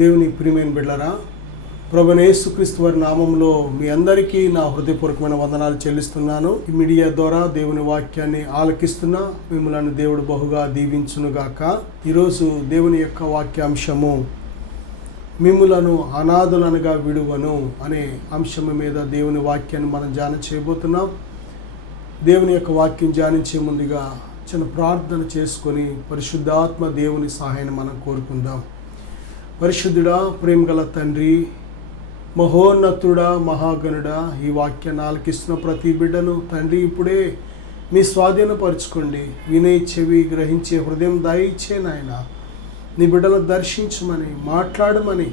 దేవుని ప్రియమైన బిడ్డలారా, ప్రభువైన యేసుక్రీస్తు వారి నామంలో మీ అందరికీ నా హృదయపూర్వకమైన వందనాలు చెల్లిస్తున్నాను. ఈ మీడియా ద్వారా దేవుని వాక్యాన్ని ఆలకిస్తున్న మిమ్మల్ని దేవుడు బహుగా దీవించునుగాక. ఈరోజు దేవుని యొక్క వాక్యాంశము మిమ్ములను అనాథులనగా విడువను అనే అంశం మీద దేవుని వాక్యాన్ని మనం ధ్యానం చేయబోతున్నాం. దేవుని యొక్క వాక్యం ధ్యానించే ముందుగా చిన్న ప్రార్థన చేసుకొని పరిశుద్ధాత్మ దేవుని సహాయాన్ని మనం కోరుకుందాం. పరిశుద్ధుడా, ప్రేమగల తండ్రి, మహోన్నతుడా, మహాగణుడా, ఈ వాక్యాన్ని ఆలకిస్తున్న ప్రతి బిడ్డను తండ్రి ఇప్పుడే మీ స్వాధీనపరచుకోండి. వినే చెవి, గ్రహించే హృదయం దయచే నాయన. నీ బిడ్డలను దర్శించమని, మాట్లాడమని,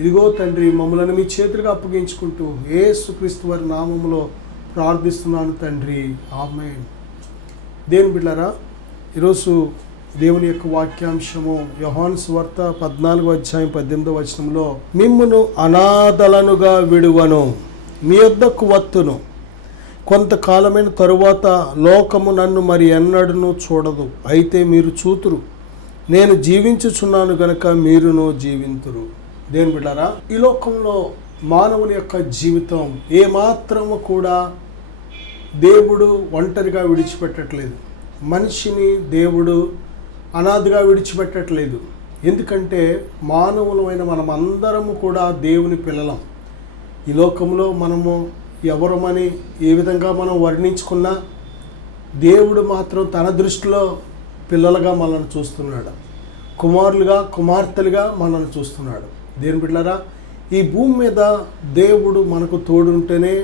ఇదిగో తండ్రి మమ్మల్ని మీ చేతులుగా అప్పగించుకుంటూ యేసుక్రీస్తు వారి నామములో ప్రార్థిస్తున్నాను తండ్రి, ఆమేన్. దేవుని బిడ్డలారా, ఈరోజు దేవుని యొక్క వాక్యాంశము యోహాను సువార్త 14:18 మిమ్మును అనాథలనుగా విడువను, మీ యొద్దకు వత్తును, కొంతకాలమైన తరువాత లోకము నన్ను మరి ఎన్నడూ చూడదు, అయితే మీరు చూతురు, నేను జీవించుచున్నాను గనుక మీరును జీవింతురు. దేవుని బిడ్డలారా, ఈ లోకంలో మానవుని యొక్క జీవితం ఏమాత్రము కూడా దేవుడు ఒంటరిగా విడిచిపెట్టట్లేదు. మనిషిని దేవుడు అనాథగా విడిచిపెట్టట్లేదు. ఎందుకంటే మానవులమైన మనమందరము కూడా దేవుని పిల్లలం. ఈ లోకంలో మనము ఎవరమని ఏ విధంగా మనం వర్ణించుకున్నా దేవుడు మాత్రం తన దృష్టిలో పిల్లలుగా మనల్ని చూస్తున్నాడు, కుమారులుగా, కుమార్తెలుగా మనల్ని చూస్తున్నాడు. దేవుని బిడ్డలారా, ఈ భూమి మీద దేవుడు మనకు తోడుంటేనే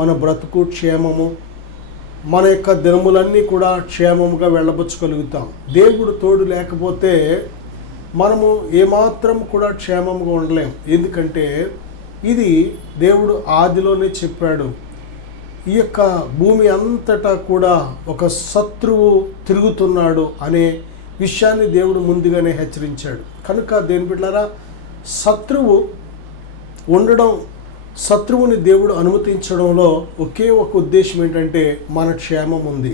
మన బ్రతుకు క్షేమము, మన యొక్క దినములన్నీ కూడా క్షేమముగా వెళ్ళబుచ్చగలుగుతాం. దేవుడు తోడు లేకపోతే మనము ఏమాత్రం కూడా క్షేమంగా ఉండలేం. ఎందుకంటే ఇది దేవుడు ఆదిలోనే చెప్పాడు, ఈ యొక్క భూమి అంతటా కూడా ఒక శత్రువు తిరుగుతున్నాడు అనే విషయాన్ని దేవుడు ముందుగానే హెచ్చరించాడు. కనుక దేవుని బిడ్డలారా, శత్రువు ఉండడం, శత్రువుని దేవుడు అనుమతించడంలో ఒకే ఒక ఉద్దేశం ఏంటంటే మన క్షేమం ఉంది.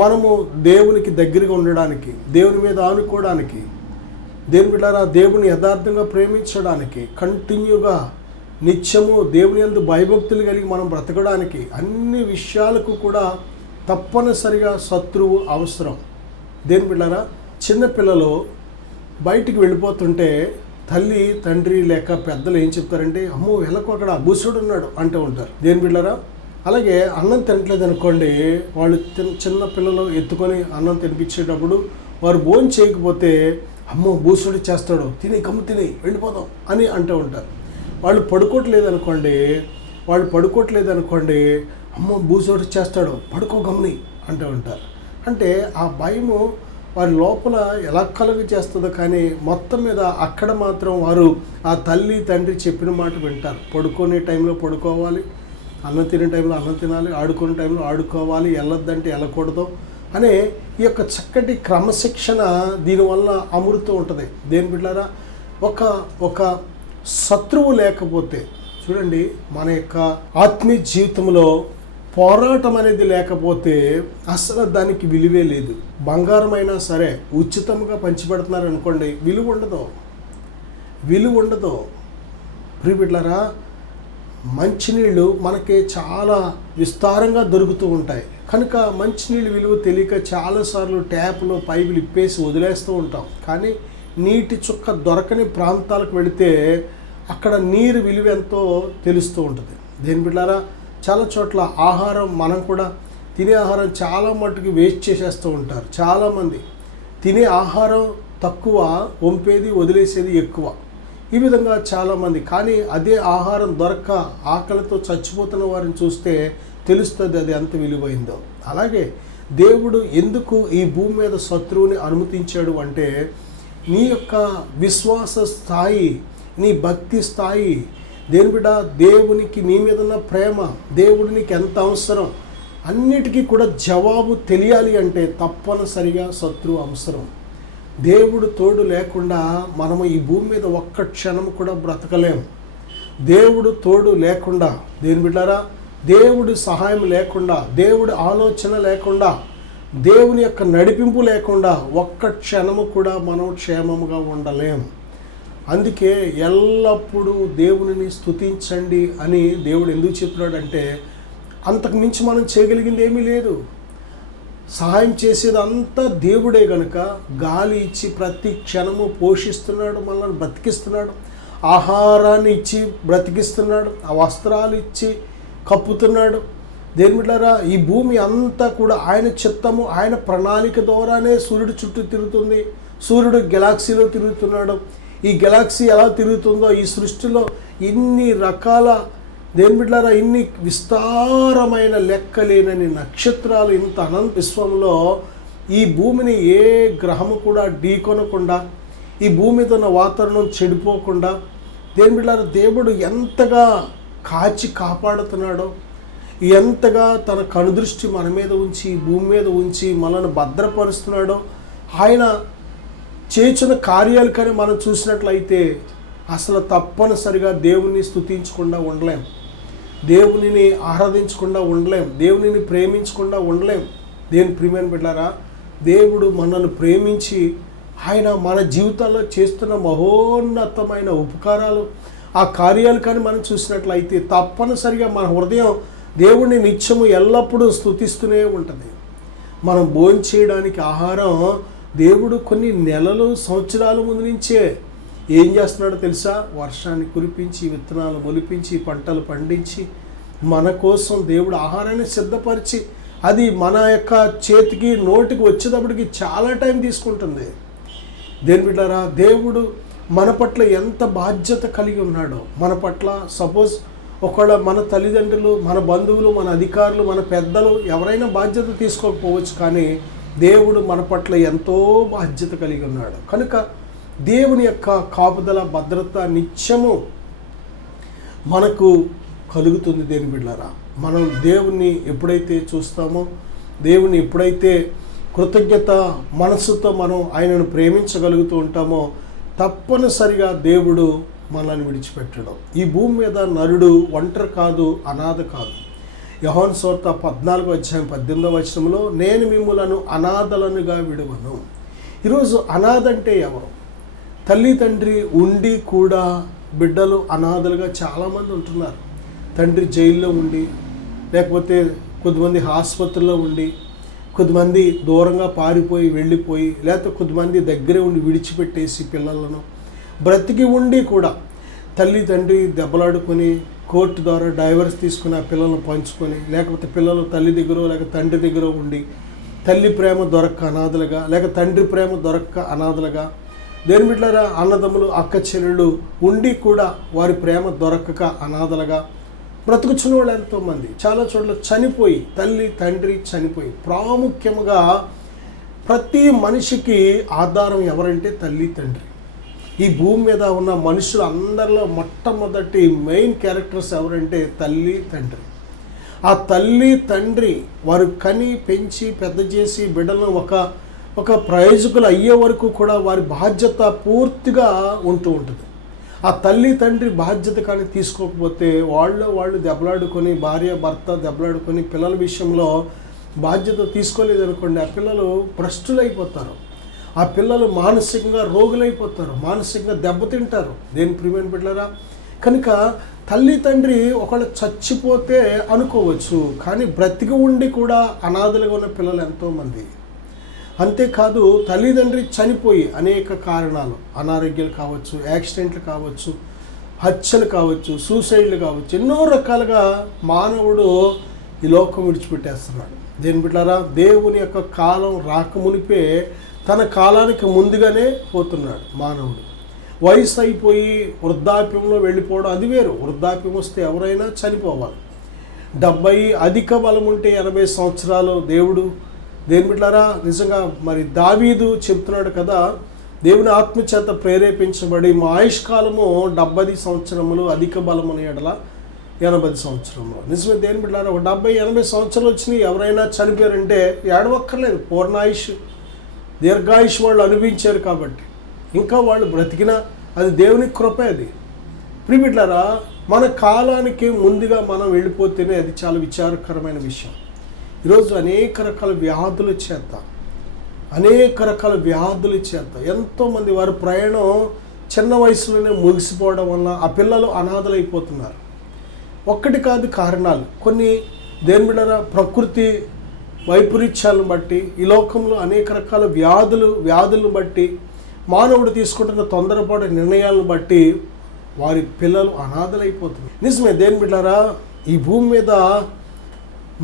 మనము దేవునికి దగ్గరగా ఉండడానికి, దేవుని మీద ఆనుకోవడానికి, దేవుని బిడ్డలారా దేవుని యథార్థంగా ప్రేమించడానికి, కంటిన్యూగా నిత్యము దేవుని యందు భయభక్తులు కలిగి మనం బ్రతకడానికి, అన్ని విషయాలకు కూడా తప్పనిసరిగా శత్రువు అవసరం. దేవుని బిడ్డలారా, చిన్నపిల్లలు బయటికి వెళ్ళిపోతుంటే తల్లి, తండ్రి లేక పెద్దలు ఏం చెప్తారంటే, అమ్మో వెళ్ళకు, అక్కడ బూసుడు ఉన్నాడు అంటూ ఉంటారు. దేని బిడ్డలారా, అలాగే అన్నం తినట్లేదు అనుకోండి, వాళ్ళు చిన్న పిల్లలు ఎత్తుకొని అన్నం తినిపించేటప్పుడు వారు భోజనం చేయకపోతే, అమ్మో బూసుడు చేస్తాడు, తిని కమ్ము తిని వెళ్ళిపోదాం అని అంటూ ఉంటారు. వాళ్ళు పడుకోవట్లేదు అనుకోండి, అమ్మో బూసుడు చేస్తాడు, పడుకో గమ్ని అంటూ ఉంటారు. అంటే ఆ భయము వారి లోపల ఎలా కలుగు చేస్తుందో, కానీ మొత్తం మీద అక్కడ మాత్రం వారు ఆ తల్లి తండ్రి చెప్పిన మాట వింటారు. పడుకునే టైంలో పడుకోవాలి, అన్నం తినే టైంలో అన్నం తినాలి, ఆడుకునే టైంలో ఆడుకోవాలి, వెళ్ళొద్దంటే వెళ్ళకూడదు అనే ఈ యొక్క చక్కటి క్రమశిక్షణ దీనివల్ల అమృతం ఉంటుంది. దేని బిడ్డలారా, ఒక శత్రువు లేకపోతే చూడండి, మన యొక్క ఆత్మీయ జీవితంలో పోరాటం అనేది లేకపోతే అసలు దానికి విలువే లేదు. బంగారం అయినా సరే ఉచితంగా పంచిపెడుతున్నారు అనుకోండి, విలువ ఉండదు. ప్రియబిడ్డలారా, మంచినీళ్ళు మనకి చాలా విస్తారంగా దొరుకుతూ ఉంటాయి. కనుక మంచినీళ్ళు విలువ తెలియక చాలాసార్లు ట్యాప్లో పైపులు ఇప్పేసి వదిలేస్తూ ఉంటాం. కానీ నీటి చుక్క దొరకని ప్రాంతాలకు వెళితే అక్కడ నీరు విలువ ఎంతో తెలుస్తూ ఉంటుంది. దేని బిడ్డలారా, చాలా చోట్ల ఆహారం, మనం కూడా తినే ఆహారం చాలా మట్టుకు వేస్ట్ చేసేస్తూ ఉంటారు. చాలామంది తినే ఆహారం తక్కువ, వంపేది వదిలేసేది ఎక్కువ. ఈ విధంగా చాలామంది, కానీ అదే ఆహారం దొరక్క ఆకలితో చచ్చిపోతున్న వారిని చూస్తే తెలుస్తుంది అది ఎంత విలువైందో. అలాగే దేవుడు ఎందుకు ఈ భూమి మీద శత్రువుని అనుమతించాడు అంటే, నీ యొక్క విశ్వాస స్థాయి, నీ భక్తి స్థాయి, దేని బిడ్డ, దేవునికి నీ మీద ఉన్న ప్రేమ, దేవుడు నీకు ఎంత అవసరం, అన్నిటికీ కూడా జవాబు తెలియాలి అంటే తప్పనిసరిగా శత్రువు అవసరం. దేవుడు తోడు లేకుండా మనము ఈ భూమి మీద ఒక్క క్షణం కూడా బ్రతకలేము. దేవుడు తోడు లేకుండా, దేని బిడ్డారా, దేవుడి సహాయం లేకుండా, దేవుడి ఆలోచన లేకుండా, దేవుని యొక్క నడిపింపు లేకుండా ఒక్క క్షణము కూడా మనం క్షేమముగా ఉండలేం. అందుకే ఎల్లప్పుడూ దేవునిని స్తుతించండి అని దేవుడు ఎందుకు చెప్తున్నాడంటే, అంతకు మించి మనం చేయగలిగింది ఏమీ లేదు. సహాయం చేసేది అంతా దేవుడే గనుక గాలి ఇచ్చి ప్రతి క్షణము పోషిస్తున్నాడు, మనల్ని బ్రతికిస్తున్నాడు, ఆహారాన్ని ఇచ్చి బ్రతికిస్తున్నాడు, ఆ వస్త్రాలు ఇచ్చి కప్పుతున్నాడు. దేని బిడ్డలారా, ఈ భూమి అంతా కూడా ఆయన చిత్తము, ఆయన ప్రణాళిక ద్వారానే సూర్యుడు చుట్టూ తిరుగుతుంది. సూర్యుడు గెలాక్సీలో తిరుగుతున్నాడు. ఈ గెలాక్సీ ఎలా తిరుగుతుందో, ఈ సృష్టిలో ఇన్ని రకాల దేని బిడ్డలారా, ఇన్ని విస్తారమైన లెక్కలేనని నక్షత్రాలు, ఇంత అనంత విశ్వంలో ఈ భూమిని ఏ గ్రహము కూడా ఢీకొనకుండా, ఈ భూమి మీద ఉన్న వాతావరణం చెడిపోకుండా దేని బిడ్డలారా దేవుడు ఎంతగా కాచి కాపాడుతున్నాడో, ఎంతగా తన కనుదృష్టి మన మీద ఉంచి, భూమి మీద ఉంచి మనల్ని భద్రపరుస్తున్నాడో, ఆయన చేసిన కార్యాలు కానీ మనం చూసినట్లయితే అసలు తప్పనిసరిగా దేవుని స్తుతించకుండా ఉండలేం, దేవునిని ఆరాధించకుండా ఉండలేం, దేవునిని ప్రేమించకుండా ఉండలేం. దేవుని ప్రియమైన బిడ్డలారా, దేవుడు మనల్ని ప్రేమించి ఆయన మన జీవితాల్లో చేస్తున్న మహోన్నతమైన ఉపకారాలు, ఆ కార్యాలు కానీ మనం చూసినట్లయితే తప్పనిసరిగా మన హృదయం దేవుడిని నిత్యము ఎల్లప్పుడూ స్తుతిస్తూనే ఉంటుంది. మనం భోంచేయడానికి ఆహారం దేవుడు కొన్ని నెలలు, సంవత్సరాల ముందు నుంచే ఏం చేస్తున్నాడో తెలుసా? వర్షాన్ని కురిపించి, విత్తనాలు మొలిపించి, పంటలు పండించి మన కోసం దేవుడు ఆహారాన్ని సిద్ధపరిచి, అది మన యొక్క చేతికి, నోటికి వచ్చేటప్పటికి చాలా టైం తీసుకుంటుంది. దేని బిడ్డారా, దేవుడు మన పట్ల ఎంత బాధ్యత కలిగి ఉన్నాడో, మన పట్ల సపోజ్ ఒకవేళ మన తల్లిదండ్రులు, మన బంధువులు, మన అధికారులు, మన పెద్దలు ఎవరైనా బాధ్యత తీసుకోకపోవచ్చు, కానీ దేవుడు మన పట్ల ఎంతో బాధ్యత కలిగి ఉన్నాడు. కనుక దేవుని యొక్క కాపుదల, భద్రత నిత్యము మనకు కలుగుతుంది. దేని బిడ్డలారా, మనం దేవుణ్ణి ఎప్పుడైతే చూస్తామో, దేవుని ఎప్పుడైతే కృతజ్ఞత మనసుతో మనం ఆయనను ప్రేమించగలుగుతూ ఉంటామో తప్పనిసరిగా దేవుడు మనల్ని విడిచిపెట్టడం. ఈ భూమి మీద నరుడు ఒంటరి కాదు, అనాథ కాదు. యోహాను సువార్త 14:18 నేను మిమ్ములను అనాథలనుగా విడువను. ఈరోజు అనాథ అంటే ఎవరు? తల్లి తండ్రి ఉండి కూడా బిడ్డలు అనాథలుగా చాలామంది ఉంటున్నారు. తండ్రి జైల్లో ఉండి, లేకపోతే కొద్దిమంది ఆసుపత్రిలో ఉండి, కొద్దిమంది దూరంగా పారిపోయి వెళ్ళిపోయి, లేకపోతే కొద్దిమంది దగ్గరే ఉండి విడిచిపెట్టేసి పిల్లలను బ్రతికి ఉండి కూడా తల్లి తండ్రి దెబ్బలాడుకొని కోర్టు ద్వారా డైవర్స్ తీసుకుని ఆ పిల్లలను పంచుకొని, లేకపోతే పిల్లలు తల్లి దగ్గర లేక తండ్రి దగ్గర ఉండి తల్లి ప్రేమ దొరక్క అనాథలుగా, లేక తండ్రి ప్రేమ దొరక్క అనాథలుగా, దేని బిడ్డలారా అన్నదమ్ములు, అక్క చెల్లెళ్ళు ఉండి కూడా వారి ప్రేమ దొరకక అనాథలుగా బ్రతుకుచున్న వాళ్ళు ఎంతోమంది. చాలా చోట్ల చనిపోయి, తల్లి తండ్రి చనిపోయి. ప్రాముఖ్యంగా ప్రతి మనిషికి ఆధారం ఎవరంటే తల్లి తండ్రి. ఈ భూమి మీద ఉన్న మనుషులు అందరిలో మొట్టమొదటి మెయిన్ క్యారెక్టర్స్ ఎవరంటే తల్లి తండ్రి. ఆ తల్లి తండ్రి వారు కని పెంచి పెద్ద చేసి బిడ్డలను ఒక ప్రయోజకులు అయ్యే వరకు కూడా వారి బాధ్యత పూర్తిగా ఉంటూ ఉంటుంది. ఆ తల్లి తండ్రి బాధ్యత కానీ తీసుకోకపోతే వాళ్ళు దెబ్బలాడుకొని, భార్య భర్త దెబ్బలాడుకొని పిల్లల విషయంలో బాధ్యత తీసుకోలేదనుకోండి, ఆ పిల్లలు భ్రష్టులైపోతారు, ఆ పిల్లలు మానసికంగా రోగులైపోతారు, మానసికంగా దెబ్బతింటారు. దేని ప్రియమైన బిడ్డలారా, కనుక తల్లి తండ్రి ఒకళ్ళు చచ్చిపోతే అనుకోవచ్చు, కానీ బ్రతికి ఉండి కూడా అనాథలుగా ఉన్న పిల్లలు ఎంతోమంది. అంతేకాదు తల్లిదండ్రి చనిపోయి అనేక కారణాలు, అనారోగ్యాలు కావచ్చు, యాక్సిడెంట్లు కావచ్చు, హత్యలు కావచ్చు, సూసైడ్లు కావచ్చు, ఎన్నో రకాలుగా మానవుడు ఈ లోకం విడిచిపెట్టేస్తున్నాడు. దేని బిడ్డలారా, దేవుని యొక్క కాలం రాకమునిపే తన కాలానికి ముందుగానే పోతున్నాడు మానవుడు. వయసు అయిపోయి వృద్ధాప్యంలో వెళ్ళిపోవడం అది వేరు. వృద్ధాప్యం వస్తే ఎవరైనా చనిపోవాలి. 70 అధిక బలం ఉంటే 80 సంవత్సరాలు దేవుడు. దేని బిడ్డలారా, నిజంగా మరి దావీదు చెప్తున్నాడు కదా, దేవుని ఆత్మచేత ప్రేరేపించబడి మా ఆయుష్కాలము 70 సంవత్సరములు, అధిక బలమున ఎడల 80 సంవత్సరములు. నిజమే దేని బిడ్డలారా, 70-80 సంవత్సరాలు వచ్చినాయి ఎవరైనా చనిపోయారంటే ఏడవక్కర్లేదు. పూర్ణాయుష్, దీర్ఘాయుష్ వాళ్ళు అనుభవించారు కాబట్టి ఇంకా వాళ్ళు బ్రతికినా అది దేవుని కృపే. అది ప్రియ బిడ్డలారా, మన కాలానికి ముందుగా మనం వెళ్ళిపోతేనే అది చాలా విచారకరమైన విషయం. ఈరోజు అనేక రకాల వ్యాధుల చేత ఎంతోమంది వారి ప్రయాణం చిన్న వయసులోనే ముగిసిపోవడం వల్ల ఆ పిల్లలు అనాథలైపోతున్నారు. ఒక్కటి కాదు కారణాలు, కొన్ని దేని బిడ్డరా ప్రకృతి వైపరీత్యాలను బట్టి, ఈ లోకంలో అనేక రకాల వ్యాధులను బట్టి, మానవుడు తీసుకుంటున్న తొందరపాటు నిర్ణయాలను బట్టి వారి పిల్లలు అనాథలైపోతున్నారు. నిజమే దేని బిడ్డరా, ఈ భూమి మీద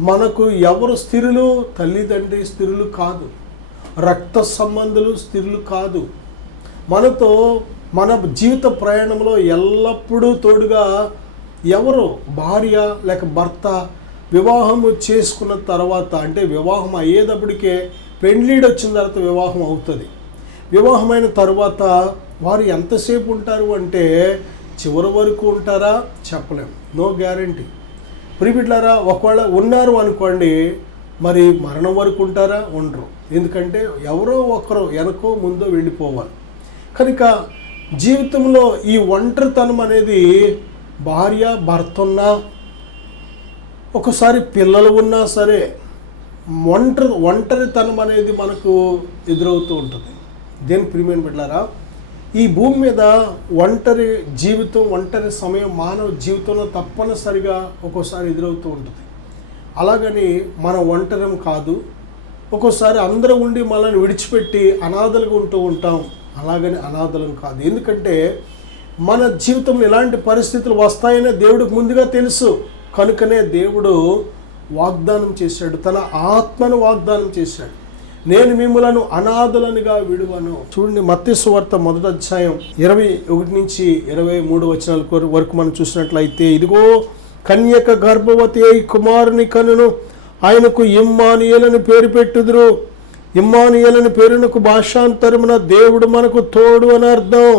మనకు ఎవరు స్థిరులు? తల్లిదండ్రి స్థిరులు కాదు, రక్త సంబంధులు స్థిరులు కాదు. మనతో మన జీవిత ప్రయాణంలో ఎల్లప్పుడూ తోడుగా ఎవరు? భార్య లేక భర్త. వివాహము చేసుకున్న తర్వాత, అంటే వివాహం అయ్యేటప్పటికే పెండ్లీడు వచ్చిన తర్వాత వివాహం అవుతుంది. వివాహమైన తర్వాత వారు ఎంతసేపు ఉంటారు అంటే చివరి వరకు ఉంటారా చెప్పలేం, నో గ్యారంటీ. ప్రిబిడ్లారా, ఒకవేళ ఉన్నారు అనుకోండి, మరి మరణం వరకు ఉంటారా? ఉండరు. ఎందుకంటే ఎవరో ఒకరు వెనకో ముందో వెళ్ళిపోవాలి. కనుక జీవితంలో ఈ ఒంటరితనం అనేది భార్య భర్త ఉన్నా, ఒకసారి పిల్లలు ఉన్నా సరే ఒంటరితనం అనేది మనకు ఎదురవుతూ ఉంటుంది. దేని ప్రియమైన బిడ్డలారా, ఈ భూమి మీద ఒంటరి జీవితం, ఒంటరి సమయం మానవ జీవితంలో తప్పనిసరిగా ఒక్కోసారి ఎదురవుతూ ఉంటుంది. అలాగని మనం ఒంటరం కాదు. ఒక్కోసారి అందరూ ఉండి మనల్ని విడిచిపెట్టి అనాథలుగా ఉంటూ ఉంటాం. అలాగని అనాథలం కాదు. ఎందుకంటే మన జీవితంలో ఎలాంటి పరిస్థితులు వస్తాయనే దేవుడికి ముందుగా తెలుసు. కనుకనే దేవుడు వాగ్దానం చేశాడు, తన ఆత్మను వాగ్దానం చేశాడు, నేను మిమ్ములను అనాథులనుగా విడువను. చూడండి, మత్తయి సువార్త 1వ అధ్యాయం 21 నుంచి 23 వచనాల వరకు మనం చూసినట్లయితే, ఇదిగో కన్యక గర్భవతి అయి కుమారుని కనును, ఆయనకు ఇమ్మానుయేలని పేరు పెట్టుదురు. ఇమ్మానుయేలని పేరునకు భాషాంతరమున దేవుడు మనకు తోడు అని అర్థం.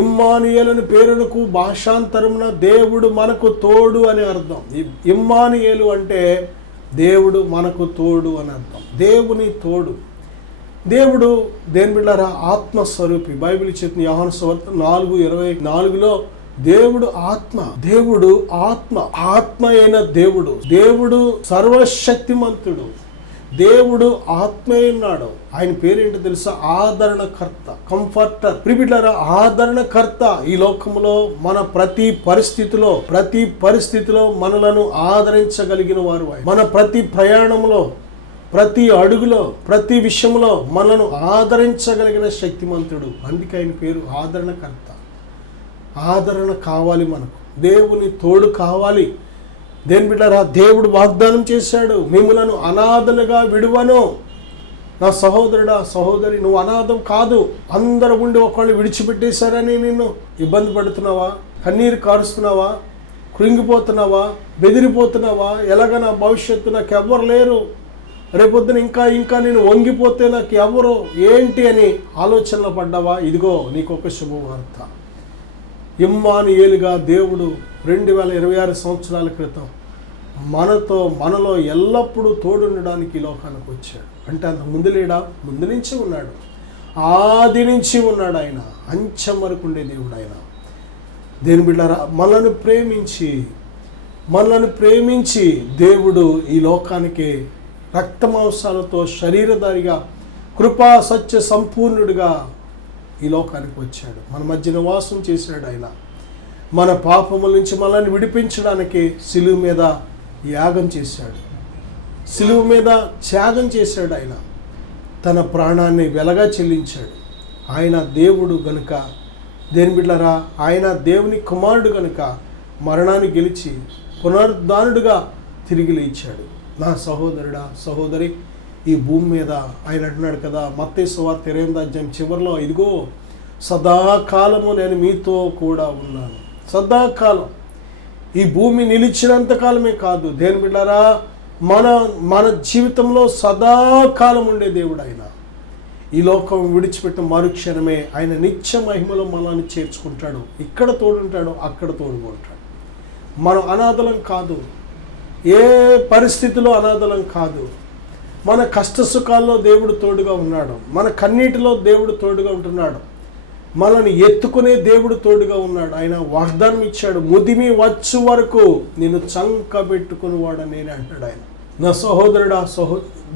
ఇమ్మానుయేలని పేరునకు భాషాంతరమున దేవుడు మనకు తోడు అని అర్థం. ఇమ్మానుయేలు అంటే దేవుడు మనకు తోడు అని అర్థం. దేవుని తోడు. దేవుడు దేని బిడ్డారా ఆత్మస్వరూపి. బైబిల్ చెప్తుంది యోహాను సువార్త 4:24లో దేవుడు ఆత్మ. దేవుడు ఆత్మ. ఆత్మ అయిన దేవుడు. దేవుడు సర్వశక్తిమంతుడు. దేవుడు ఆత్మే ఉన్నాడు. ఆయన పేరేంటో తెలుసా? ఆదరణకర్త, కంఫర్టర్. ప్రిబిడ్లారా, ఆదరణకర్త. ఈ లోకంలో మన ప్రతి పరిస్థితిలో మనలను ఆదరించగలిగిన వారు. మన ప్రతి ప్రయాణంలో, ప్రతి అడుగులో, ప్రతి విషయంలో మనలను ఆదరించగలిగిన శక్తిమంతుడు. అందుకే ఆయన పేరు ఆదరణకర్త. ఆదరణ కావాలి మనకు, దేవుని తోడు కావాలి. దేని బిడ్డరా, దేవుడు వాగ్దానం చేశాడు, మిమ్ములను అనాథలుగా విడువను. నా సహోదరుడా, సహోదరి, నువ్వు అనాథం కాదు. అందరూ ఉండి ఒకళ్ళు విడిచిపెట్టేశారని నిన్ను ఇబ్బంది పడుతున్నావా? కన్నీరు కారుస్తున్నావా? కృంగిపోతున్నావా? బెదిరిపోతున్నావా? ఎలాగ నా భవిష్యత్తు నాకు ఎవ్వరు లేరు, రేపొద్దున ఇంకా నేను వంగిపోతే నాకు ఎవరు ఏంటి అని ఆలోచనలో పడ్డావా? ఇదిగో నీకు ఒక శుభవార్త. ఇమ్మానుయేలుగా దేవుడు 2026 సంవత్సరాల క్రితం మనలో ఎల్లప్పుడూ తోడుండడానికి ఈ లోకానికి వచ్చాడు. అంటే అంత ముందు లేడా? ముందు నుంచి ఉన్నాడు, ఆది నుంచి ఉన్నాడు. ఆయన అంచెం వరకు ఉండే దేవుడు ఆయన. దేని బిడ్డారా, మనల్ని ప్రేమించి దేవుడు ఈ లోకానికి రక్తమాంసాలతో శరీరధారిగా, కృపా సత్య సంపూర్ణుడిగా ఈ లోకానికి వచ్చాడు. మన మధ్య నివాసం చేశాడు. ఆయన మన పాపముల నుంచి మనల్ని విడిపించడానికి సిలువ మీద యాగం చేశాడు, సిలువ మీద త్యాగం చేశాడు. ఆయన తన ప్రాణాన్ని వెలగా చెల్లించాడు. ఆయన దేవుడు గనుక, దేని బిడ్డలారా, ఆయన దేవుని కుమారుడు గనుక మరణాన్ని గెలిచి పునరుద్ధానుడుగా తిరిగి లేచాడు. నా సహోదరుడా, సహోదరి, ఈ భూమి మీద ఆయన అంటున్నాడు కదా, మత్తయి సువార్త 28వ అధ్యాయం చివరిలో, ఇదిగో సదాకాలము నేను మీతో కూడా ఉన్నాను. సదాకాలం. ఈ భూమి నిలిచినంతకాలమే కాదు, దేని బిడ్డారా, మన జీవితంలో సదాకాలం ఉండే దేవుడు ఆయన. ఈ లోకం విడిచిపెట్టిన మరుక్షణమే ఆయన నిత్య మహిమలో మనల్ని చేర్చుకుంటాడు. ఇక్కడ తోడుంటాడు, అక్కడ తోడుకుంటాడు. మనం అనాథలం కాదు, ఏ పరిస్థితిలో అనాథలం కాదు. మన కష్ట సుఖాల్లో దేవుడు తోడుగా ఉన్నాడు, మన కన్నీటిలో దేవుడు తోడుగా ఉంటున్నాడు, మనల్ని ఎత్తుకునే దేవుడు తోడుగా ఉన్నాడు. ఆయన వాగ్దానం ఇచ్చాడు, ముదిమి వచ్చు వరకు నేను చంక పెట్టుకుని వాడని నేనే అంటాడు ఆయన. నా సహోదరుడా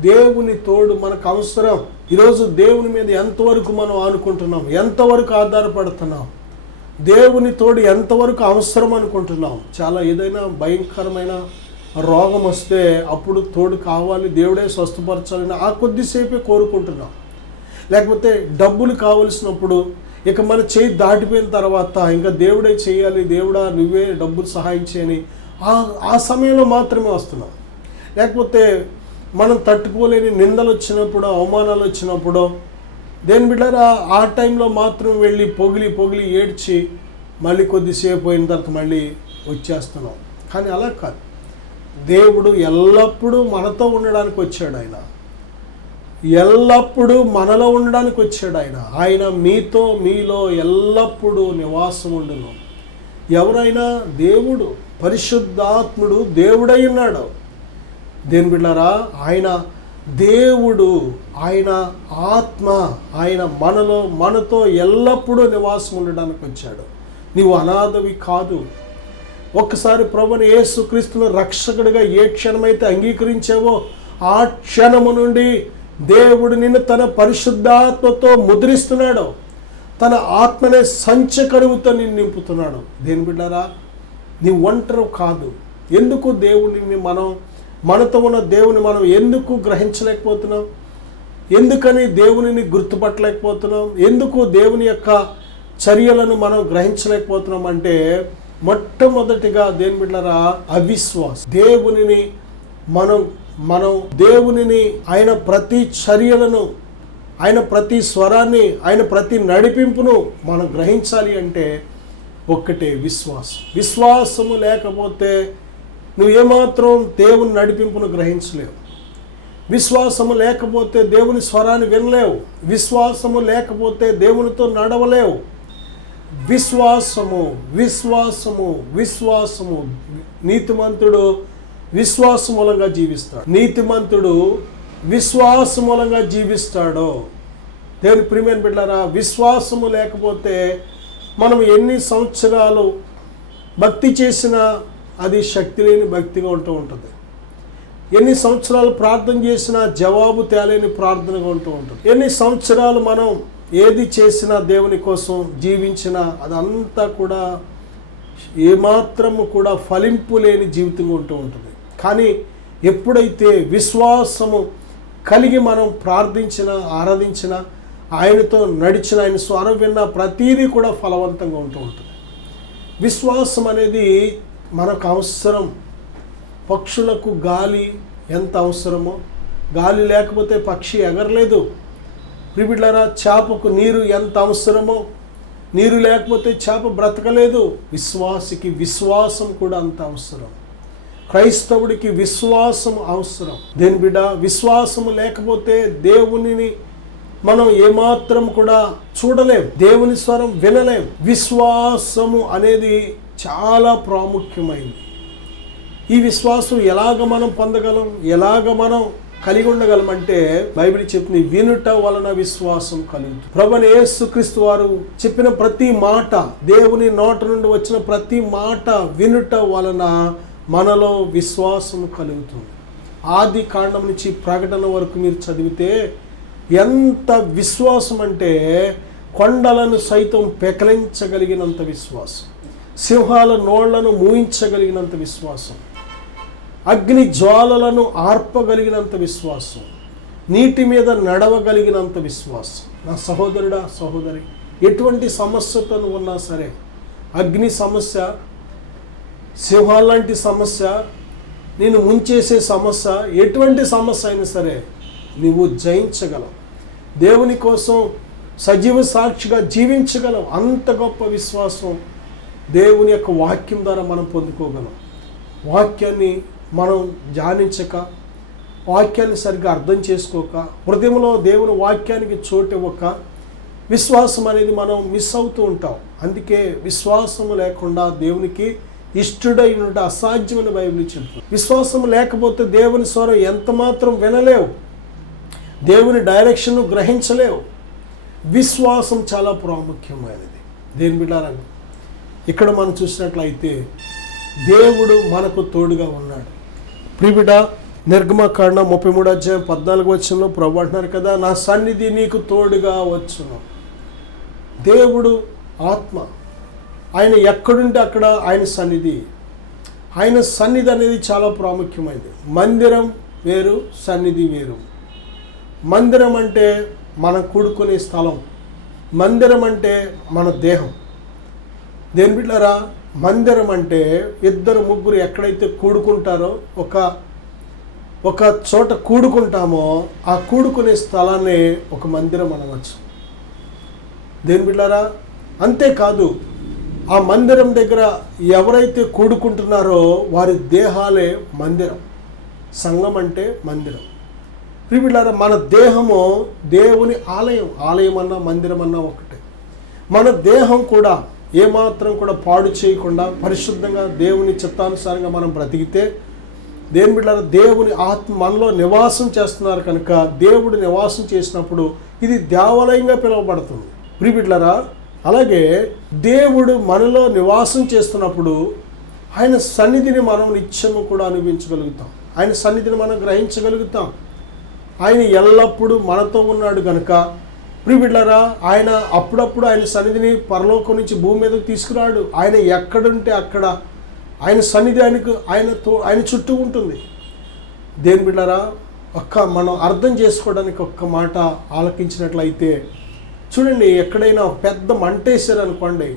దేవుని తోడు మనకు అవసరం. ఈరోజు దేవుని మీద ఎంతవరకు మనం ఆనుకుంటున్నాం, ఎంతవరకు ఆధారపడుతున్నాం, దేవుని తోడు ఎంతవరకు అవసరం అనుకుంటున్నాం. చాలా ఏదైనా భయంకరమైన రోగం వస్తే అప్పుడు తోడు కావాలి, దేవుడే స్వస్థపరచాలని ఆ కొద్దిసేపే కోరుకుంటున్నాం. లేకపోతే డబ్బులు కావలసినప్పుడు ఇక మన చేయి దాటిపోయిన తర్వాత ఇంకా దేవుడే చేయాలి, దేవుడా నువ్వే డబ్బులు సహాయం చేయని ఆ సమయంలో మాత్రమే వస్తున్నాం. లేకపోతే మనం తట్టుకోలేని నిందలు వచ్చినప్పుడు, అవమానాలు వచ్చినప్పుడు దేని బిడ్డరా ఆ టైంలో మాత్రం వెళ్ళి పొగిలి ఏడ్చి మళ్ళీ కొద్దిసేపు అయిన తర్వాత మళ్ళీ వచ్చేస్తున్నాం. కానీ అలా కాదు. దేవుడు ఎల్లప్పుడూ మనతో ఉండడానికి వచ్చాడు. ఆయన ఎల్లప్పుడూ మనలో ఉండడానికి వచ్చాడు. ఆయన మీలో ఎల్లప్పుడూ నివాసం ఉండును. ఎవరైనా దేవుడు పరిశుద్ధాత్ముడు దేవుడై ఉన్నాడు. దేని బిడ్డలారా ఆయన దేవుడు, ఆయన ఆత్మ, ఆయన మనతో ఎల్లప్పుడూ నివాసం ఉండడానికి వచ్చాడు. నీవు అనాథవి కాదు. ఒక్కసారి ప్రభువుని యేసుక్రీస్తును రక్షకుడిగా ఏ క్షణమైతే అంగీకరించావో ఆ క్షణము నుండి దేవుడు నిన్ను తన పరిశుద్ధాత్మతో ముద్రిస్తున్నాడు. తన ఆత్మనే సంచకరువుతో నిన్ను నింపుతున్నాడు. దేని బిడ్డారా నీ ఒంటరి కాదు. ఎందుకు దేవుడిని మనతో ఉన్న దేవుని మనం ఎందుకు గ్రహించలేకపోతున్నాం? ఎందుకని దేవునిని గుర్తుపట్టలేకపోతున్నాం? ఎందుకు దేవుని యొక్క చర్యలను మనం గ్రహించలేకపోతున్నాం అంటే మొట్టమొదటిగా దేని బిడ్డలారా అవిశ్వాసం. దేవునిని ఆయన ప్రతి చర్యలను, ఆయన ప్రతి స్వరాన్ని, ఆయన ప్రతి నడిపింపును మనం గ్రహించాలి అంటే ఒక్కటే విశ్వాసం. విశ్వాసము లేకపోతే నువ్వు ఏమాత్రం దేవుని నడిపింపును గ్రహించలేవు. విశ్వాసము లేకపోతే దేవుని స్వరాన్ని వినలేవు. విశ్వాసము లేకపోతే దేవునితో నడవలేవు. విశ్వాసము విశ్వాసము విశ్వాసము నీతిమంతుడు విశ్వాసం మూలంగా జీవిస్తాడు. నీతిమంతుడు విశ్వాసం మూలంగా జీవిస్తాడు. దేవుని ప్రియమైన బిడ్డలారా విశ్వాసము లేకపోతే మనం ఎన్ని సంవత్సరాలు భక్తి చేసినా అది శక్తి లేని భక్తిగా ఉంటుంది. ఎన్ని సంవత్సరాలు ప్రార్థన చేసినా జవాబు తేలేని ప్రార్థనగా ఉంటుంది. ఎన్ని సంవత్సరాలు మనం ఏది చేసినా దేవుని కోసం జీవించినా అదంతా కూడా ఏమాత్రము కూడా ఫలింపు లేని జీవితంగా ఉంటుంది. కానీ ఎప్పుడైతే విశ్వాసము కలిగి మనం ప్రార్థించినా ఆరాధించినా ఆయనతో నడిచిన, ఆయన స్వరం విన్న ప్రతీదీ కూడా ఫలవంతంగా ఉంటుంది. విశ్వాసం అనేది మనకు అవసరం. పక్షులకు గాలి ఎంత అవసరమో, గాలి లేకపోతే పక్షి ఎగరలేదు. ప్రియబిడ్డలారా చేపకు నీరు ఎంత అవసరమో, నీరు లేకపోతే చేప బ్రతకలేదు. విశ్వాసికి విశ్వాసం కూడా అంత అవసరం. క్రైస్తవుడికి విశ్వాసం అవసరం. దేని బిడ్డ విశ్వాసము లేకపోతే దేవునిని మనం ఏమాత్రం కూడా చూడలేం, దేవుని స్వరం వినలేం. విశ్వాసము అనేది చాలా ప్రాముఖ్యమైనది. ఈ విశ్వాసం ఎలాగ మనం పొందగలం, ఎలాగ మనం కలిగి ఉండగలం అంటే బైబిల్ చెప్తుంది వినుట వలన విశ్వాసం కలుగుతుంది. ప్రభువైన యేసుక్రీస్తు వారు చెప్పిన ప్రతి మాట, దేవుని నోట నుండి వచ్చిన ప్రతి మాట వినుట వలన మనలో విశ్వాసం కలుగుతుంది. ఆది కాండం నుంచి ప్రకటన వరకు మీరు చదివితే ఎంత విశ్వాసం అంటే కొండలను సైతం పెకలించగలిగినంత విశ్వాసం, సింహాల నోళ్లను మూయించగలిగినంత విశ్వాసం, అగ్ని జ్వాలలను ఆర్పగలిగినంత విశ్వాసం, నీటి మీద నడవగలిగినంత విశ్వాసం. నా సహోదరుడా సహోదరి, ఎటువంటి సమస్యతో ఉన్నా సరే, అగ్ని సమస్య, సింహాలాంటి సమస్య, నేను ముంచేసే సమస్య, ఎటువంటి సమస్య అయినా సరే నువ్వు జయించగలవు. దేవుని కోసం సజీవ సాక్షిగా జీవించగలవు. అంత గొప్ప విశ్వాసం దేవుని యొక్క వాక్యం ద్వారా మనం పొందుకోగలం. వాక్యాన్ని మనం ధ్యానించక, వాక్యాన్ని సరిగ్గా అర్థం చేసుకోక, హృదయంలో దేవుని వాక్యానికి చోటు ఇవ్వక విశ్వాసం అనేది మనం మిస్ అవుతూ ఉంటాం. అందుకే విశ్వాసం లేకుండా దేవునికి ఇష్టడై ఉంటే అసాధ్యమని బైబిల్ చెప్తుంది. విశ్వాసం లేకపోతే దేవుని స్వరం ఎంత మాత్రం వినలేవు, దేవుని డైరెక్షన్ గ్రహించలేవు. విశ్వాసం చాలా ప్రాముఖ్యమైనది. దేని బిడ్డారా ఇక్కడ మనం చూసినట్లయితే దేవుడు మనకు తోడుగా ఉన్నాడు. ప్రియబిడ్డ నిర్గమకాండ 33:14 ప్రభు అంటున్నారు కదా, నా సన్నిధి నీకు తోడుగా వచ్చును. దేవుడు ఆత్మ, ఆయన ఎక్కడుంటే అక్కడ ఆయన సన్నిధి. ఆయన సన్నిధి అనేది చాలా ప్రాముఖ్యమైనది. మందిరం వేరు, సన్నిధి వేరు. మందిరం అంటే మనం కూడుకునే స్థలం, మందిరం అంటే మన దేహం. దేని బిడ్డలారా, మందిరం అంటే 2-3 ఎక్కడైతే కూడుకుంటారో ఒక చోట కూడుకుంటామో ఆ కూడుకునే స్థలాన్ని ఒక మందిరం అనవచ్చు. దేని బిడ్డలారా, అంతేకాదు ఆ మందిరం దగ్గర ఎవరైతే కూడుకుంటున్నారో వారి దేహాలే మందిరం. సంఘం అంటే మందిరం. ప్రియబిడ్డలారా, మన దేహము దేవుని ఆలయం. ఆలయం అన్నా మందిరం అన్నా ఒకటే. మన దేహం కూడా ఏమాత్రం కూడా పాడు చేయకుండా పరిశుద్ధంగా దేవుని చిత్తానుసారంగా మనం బ్రతికితే, దేని బిడ్డలారా, దేవుని ఆత్మ మనలో నివాసం చేస్తున్నారు కనుక దేవుడు నివాసం చేసినప్పుడు ఇది దేవాలయంగా పిలువబడుతుంది. ప్రియబిడ్డలారా, అలాగే దేవుడు మనలో నివాసం చేస్తున్నప్పుడు ఆయన సన్నిధిని మనం నిత్యము కూడా అనుభవించగలుగుతాం. ఆయన సన్నిధిని మనం గ్రహించగలుగుతాం. ఆయన ఎల్లప్పుడూ మనతో ఉన్నాడు కనుక ప్రియబిడ్డలారా, ఆయన అప్పుడప్పుడు ఆయన సన్నిధిని పరలోకం నుంచి భూమి మీదకు తీసుకురాడు. ఆయన ఎక్కడుంటే అక్కడ ఆయన సన్నిధి ఆయన చుట్టూ ఉంటుంది. దేని బిడ్డలారా, మనం అర్థం చేసుకోవడానికి ఒక్క మాట ఆలకించినట్లయితే చూడండి, ఎక్కడైనా పెద్ద మంటేశారు అనుకోండి,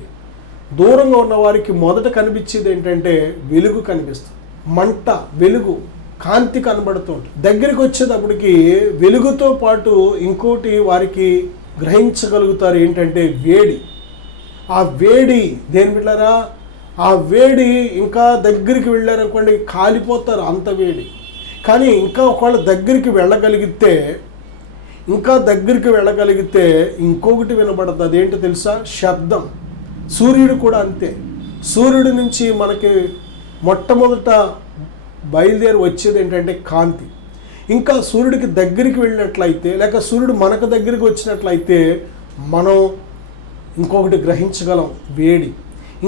దూరంగా ఉన్న వారికి మొదట కనిపించేది ఏంటంటే వెలుగు కనిపిస్తుంది. మంట, వెలుగు, కాంతి కనబడుతూ ఉంటుంది. దగ్గరికి వచ్చేటప్పటికి వెలుగుతో పాటు ఇంకోటి వారికి గ్రహించగలుగుతారు ఏంటంటే వేడి. ఆ వేడి, దేని బిడ్డలారా, ఆ వేడి ఇంకా దగ్గరికి వెళ్ళారనుకోండి కాలిపోతారు, అంత వేడి. కానీ ఇంకా ఒకవేళ దగ్గరికి వెళ్ళగలిగితే ఇంకొకటి వినబడుతుంది. అదేంటో తెలుసా? శబ్దం. సూర్యుడు కూడా అంతే. సూర్యుడి నుంచి మనకి మొట్టమొదట బయలుదేరి వచ్చేది ఏంటంటే కాంతి. ఇంకా సూర్యుడికి దగ్గరికి వెళ్ళినట్లయితే, లేక సూర్యుడు మనకు దగ్గరికి వచ్చినట్లయితే మనం ఇంకొకటి గ్రహించగలం, వేడి.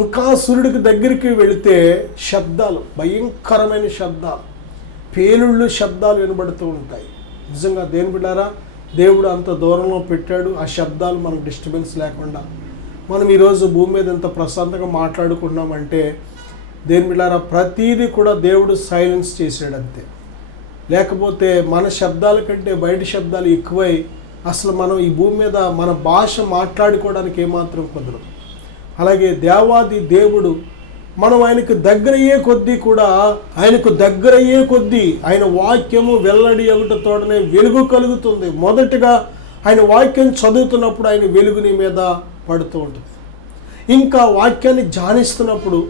ఇంకా సూర్యుడికి దగ్గరికి వెళితే శబ్దాలు, భయంకరమైన శబ్దాలు, పేలుళ్ళు శబ్దాలు వినబడుతూ ఉంటాయి. నిజంగా దేని బిడ్డారా, దేవుడు అంత దూరంలో పెట్టాడు ఆ శబ్దాలు మనకు డిస్టర్బెన్స్ లేకుండా. మనం ఈరోజు భూమి మీద ఎంత ప్రశాంతంగా మాట్లాడుకున్నామంటే దేని బిడ్డారా, ప్రతీది కూడా దేవుడు సైలెన్స్ చేసాడు అంతే. లేకపోతే మన శబ్దాల కంటే బయట శబ్దాలు ఎక్కువై అసలు మనం ఈ భూమి మీద మన భాష మాట్లాడుకోవడానికి ఏమాత్రం కుదరదు. అలాగే దేవాది దేవుడు మనం ఆయనకు దగ్గరయ్యే కొద్దీ ఆయన వాక్యము వెల్లడి అగుటతోడనే వెలుగు కలుగుతుంది. మొదటిగా ఆయన వాక్యం చదువుతున్నప్పుడు ఆయన వెలుగుని మీద పడుతూ ఉంటుంది. ఇంకా వాక్యాన్ని ధ్యానిస్తున్నప్పుడు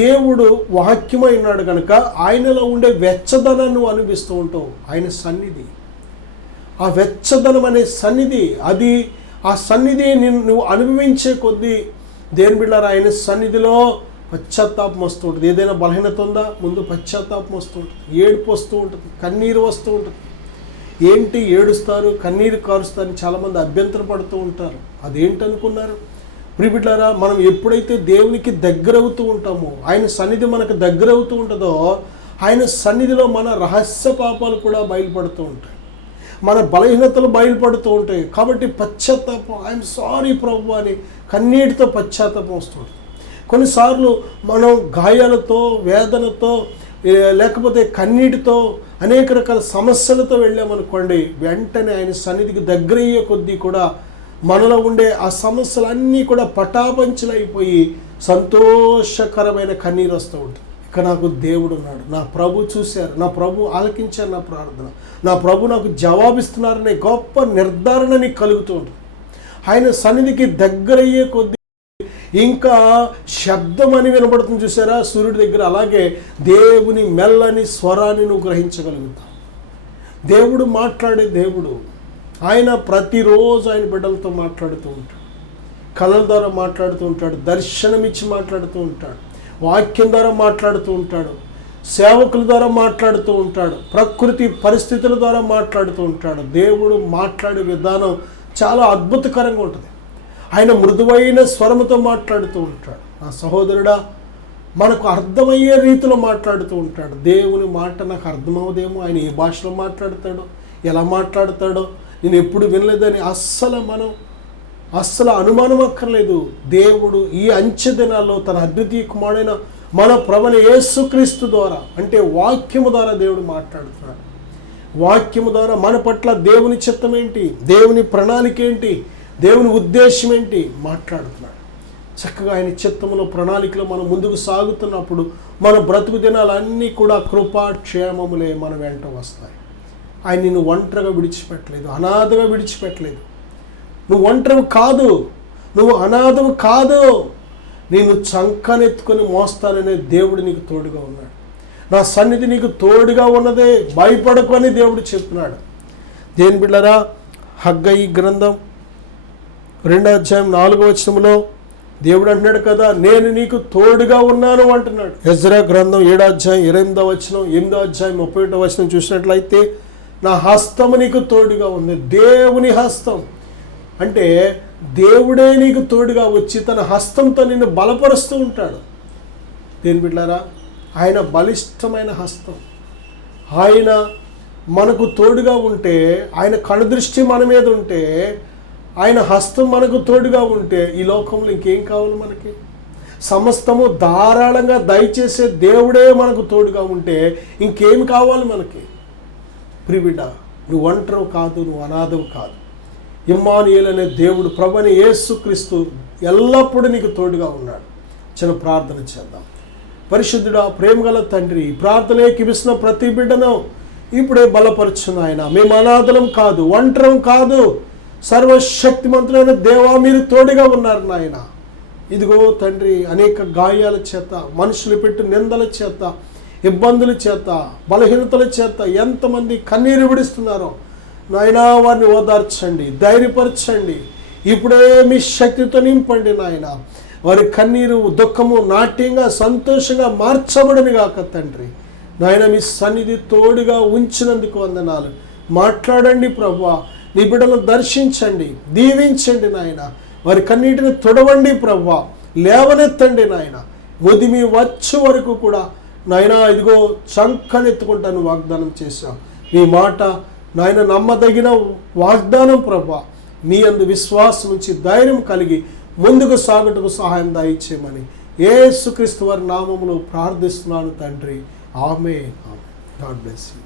దేవుడు వాక్యమై ఉన్నాడు కనుక ఆయనలో ఉండే వెచ్చదనాన్ని అనిపిస్తూ ఉంటావు. ఆయన సన్నిధి, ఆ వెచ్చదనం అనే సన్నిధి, ఆ సన్నిధి నువ్వు అనుభవించే కొద్దీ దేని బిడ్డలారా, ఆయన సన్నిధిలో పశ్చాత్తాపం వస్తూ ఉంటుంది. ఏదైనా బలహీనత ఉందా, ముందు పశ్చాత్తాపం వస్తూ ఉంటుంది, ఏడుపు వస్తూ ఉంటుంది, కన్నీరు వస్తూ ఉంటుంది. ఏంటి ఏడుస్తారు, కన్నీరు కారుస్తారని చాలామంది అభ్యంతర పడుతూ ఉంటారు. అదేంటనుకున్నారు? ప్రియబిడ్డలారా, మనం ఎప్పుడైతే దేవునికి దగ్గరవుతూ ఉంటామో, ఆయన సన్నిధి మనకు దగ్గరవుతూ ఉంటుందో, ఆయన సన్నిధిలో మన రహస్య పాపాలు కూడా బయలుపడుతూ ఉంటాయి, మన బలహీనతలు బయలుపడుతూ ఉంటాయి. కాబట్టి పశ్చాత్తాపం, ఐఎమ్ సారీ ప్రభు అని కన్నీటితో పశ్చాత్తాపం వస్తుంది. కొన్నిసార్లు మనం గాయాలతో, వేదనతో, లేకపోతే కన్నీటితో, అనేక రకాల సమస్యలతో వెళ్ళామనుకోండి, వెంటనే ఆయన సన్నిధికి దగ్గరయ్యే కొద్దీ కూడా మనలో ఉండే ఆ సమస్యలన్నీ కూడా పటాపంచలైపోయి సంతోషకరమైన కన్నీరు వస్తూ ఉంటుంది. ఇక నాకు దేవుడు ఉన్నాడు, నా ప్రభు చూశారు, నా ప్రభు ఆలకించారు నా ప్రార్థన, నా ప్రభు నాకు జవాబిస్తున్నారనే గొప్ప నిర్ధారణ నీకు కలుగుతూ ఉంటుంది. ఆయన సన్నిధికి దగ్గరయ్యే కొద్దీ ఇంకా శబ్దం అని వినబడుతుంది, చూసారా సూర్యుడి దగ్గర. అలాగే దేవుని మెల్లని స్వరాన్ని నువ్వు గ్రహించగలుగుతావు. దేవుడు మాట్లాడే దేవుడు. ఆయన ప్రతిరోజు ఆయన బిడ్డలతో మాట్లాడుతూ ఉంటాడు, కళల ద్వారా మాట్లాడుతూ ఉంటాడు, దర్శనమిచ్చి మాట్లాడుతూ ఉంటాడు, వాక్యం ద్వారా మాట్లాడుతూ ఉంటాడు, సేవకుల ద్వారా మాట్లాడుతూ ఉంటాడు, ప్రకృతి పరిస్థితుల ద్వారా మాట్లాడుతూ ఉంటాడు. దేవుడు మాట్లాడే విధానం చాలా అద్భుతకరంగా ఉంటుంది. ఆయన మృదువైన స్వరముతో మాట్లాడుతూ ఉంటాడు. నా సహోదరుడా, మనకు అర్థమయ్యే రీతిలో మాట్లాడుతూ ఉంటాడు. దేవుని మాట నాకు అర్థమవుదేమో, ఆయన ఏ భాషలో మాట్లాడతాడో, ఎలా మాట్లాడతాడో నేను ఎప్పుడు వినలేదని అస్సలు అనుమానం అక్కర్లేదు. దేవుడు ఈ అంచె దినాల్లో తన అద్వితీయ కుమారుడైన మన ప్రభువైన యేసుక్రీస్తు ద్వారా, అంటే వాక్యము ద్వారా దేవుడు మాట్లాడుతున్నాడు. వాక్యము ద్వారా మన పట్ల దేవుని చిత్తం ఏంటి, దేవుని ప్రణాళిక ఏంటి, దేవుని ఉద్దేశం ఏంటి మాట్లాడుతున్నాడు. చక్కగా ఆయన చిత్తములో ప్రణాళికలో మనం ముందుకు సాగుతున్నప్పుడు మన బ్రతుకు దినాలన్నీ కూడా కృపాక్షేమములే మన వెంట వస్తాయి. ఆయన నిన్ను ఒంటరిగా విడిచిపెట్టలేదు, అనాథగా విడిచిపెట్టలేదు. నువ్వు ఒంటరివి కాదు, నువ్వు అనాథవు కాదు, నేను చంకనెత్తుకొని మోస్తాననే దేవుడు నీకు తోడుగా ఉన్నాడు. నా సన్నిధి నీకు తోడుగా ఉన్నదే, భయపడకు అని దేవుడు చెప్తున్నాడు. దేని బిడ్డలారా, హగ్గయి గ్రంథం 2వ అధ్యాయం 4వ వచనంలో దేవుడు అంటున్నాడు కదా, నేను నీకు తోడుగా ఉన్నాను అంటున్నాడు. ఎజ్రా గ్రంథం 7వ అధ్యాయం 28వ వచనం, 8వ అధ్యాయం 31వ వచనం చూసినట్లయితే నా హస్తము నీకు తోడుగా ఉంది. దేవుని హస్తం అంటే దేవుడే నీకు తోడుగా వచ్చి తన హస్తంతో నిన్ను బలపరుస్తూ ఉంటాడు. దేని బిడ్డలారా, ఆయన బలిష్టమైన హస్తం. ఆయన మనకు తోడుగా ఉంటే, ఆయన కనుదృష్టి మన మీద ఉంటే, ఆయన హస్తం మనకు తోడుగా ఉంటే ఈ లోకంలో ఇంకేం కావాలి మనకి? సమస్తము ధారాళంగా దయచేసే దేవుడే మనకు తోడుగా ఉంటే ఇంకేం కావాలి మనకి? ప్రియబిడ్డ, నువ్వు ఒంటరివి కాదు, నువ్వు అనాథవు కాదు. ఇమ్మానుయేలు అనే దేవుడు, ప్రభువైన యేసుక్రీస్తు ఎల్లప్పుడూ నీకు తోడుగా ఉన్నాడు. చిన్న ప్రార్థన చేద్దాం. పరిశుద్ధుడా, ప్రేమగల తండ్రి, ఈ ప్రార్థన ఏకిపిస్తున్న ప్రతి బిడ్డను ఇప్పుడే బలపరుచున్న ఆయన. మేము అనాథలం కాదు, ఒంటరం కాదు, సర్వశక్తిమంతులైన దేవా మీరు తోడుగా ఉన్నారు నాయన. ఇదిగో తండ్రి, అనేక గాయాల చేత, మనుషులు పెట్టు నిందల చేత, ఇబ్బందుల చేత, బలహీనతల చేత ఎంతమంది కన్నీరు విడుస్తున్నారో నాయనా, వారిని ఓదార్చండి, ధైర్యపరచండి. ఇప్పుడే మీ శక్తితో నింపండి నాయన. వారి కన్నీరు, దుఃఖము నాట్యంగా, సంతోషంగా మార్చబడని గాక తండ్రి. నాయన, మీ సన్నిధి తోడుగా ఉంచినందుకు వందనాలు. మాట్లాడండి ప్రభువా, నీ బిడ్డలను దర్శించండి, దీవించండి నాయన. వారి కన్నీటిని తొడవండి ప్రభువా, లేవనెత్తండి నాయన. ముదిమి వచ్చే వరకు కూడా నాయన ఇదిగో చంకనెత్తుకుంటాను వాగ్దానం చేశాం. మీ మాట నాయన నమ్మదగిన వాగ్దానం ప్రభువా. మీ అందు విశ్వాసం ఉంచి ధైర్యం కలిగి ముందుకు సాగుటకు సహాయం దయచేయమని యేసుక్రీస్తు వారి నామములో ప్రార్థిస్తున్నాను తండ్రి. ఆమేన్. God bless you.